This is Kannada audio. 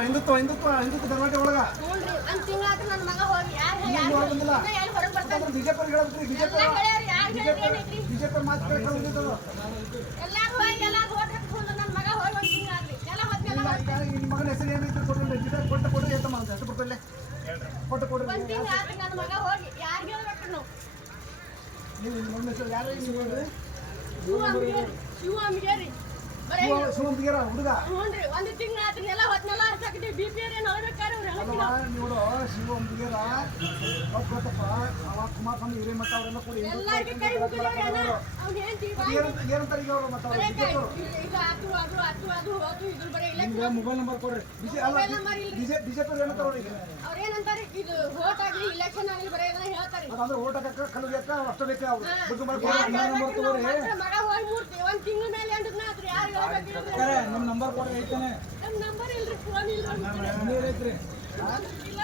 ಹಿಂದುತ್ವ ಧರ್ಮಕ್ಕೆ ಒಳಗ ಬಿಜೆಪಿ ಬಿಜೆಪಿ ಮಾತು ಕೇಳ್ಕೊಂಡು ನಿಮ್ಮ ಮಗನ ಹೆಸರು ಏನೈತೆ ಕೊಟ್ಟು ಎಂತ ಮಾಡ ಹೆಸರು ಕೊಡ್ತಲ್ಲೇ ಕೊಟ್ಟು ಕೊಡ್ರಿ ನೀವು ನಿಮ್ಮ ಮಗನ ಹೆಸರು ಯಾರು ನೀವು ಹೇಳ್ರಿ ಶಿವಂಬಿಗೆರ ಹುಡುಗ ಒಂದು ತಿಂಗಳ ಎಲ್ಲ ಹೊತ್ನೆಲ್ಲ ಹರ್ಸಾಕಿದ್ವಿ ಬಿಪಿ ನೋಡು ಶಿವಂಬಿಗೆರ ಗೊತ್ತಪ್ಪ ಅವ ಕುಮಾರಸ್ವಾಮಿ ಹಿರೇಮಠ ಅವರೆಲ್ಲ ಕೂಡಿ ಏನಂತಾರೆ ಈಗ ಅವರು ಮತ್ತೆ ಮೊಬೈಲ್ ನಂಬರ್ ಕೊಡ್ರಿ ಬಿಜೆಪಿ ಏನಂತಾರೆ ಅವ್ರೇನಂತಾರೆ ಇದು ವೋಟ್ ಆಗಲಿ ಇಲೆಕ್ಷನ್ ಆಗಲಿ ಬರೀ ಹೇಳ್ತಾರೆ ಅಂದ್ರೆ ಓಟ್ ಹಾಕಕ್ಕೆ ಕಲ್ಲು ಬೇಕಾ ಅಷ್ಟು ಬೇಕೇ ಅವ್ರು ಮಗ ಹೋಗಿ ಮೂರ್ತಿ ಒಂದ್ ತಿಂಗಳ ಮೇಲೆ ಎಂಟು ಯಾರು ನಿಮ್ಮ ನಂಬರ್ ಕೊಡ್ರಿ ಐತಾನೆ ನಮ್ಮ ನಂಬರ್ ಇಲ್ರಿ ಫೋನ್ ಇಲ್ರಿ ಐತ್ರಿ ಇಲ್ಲ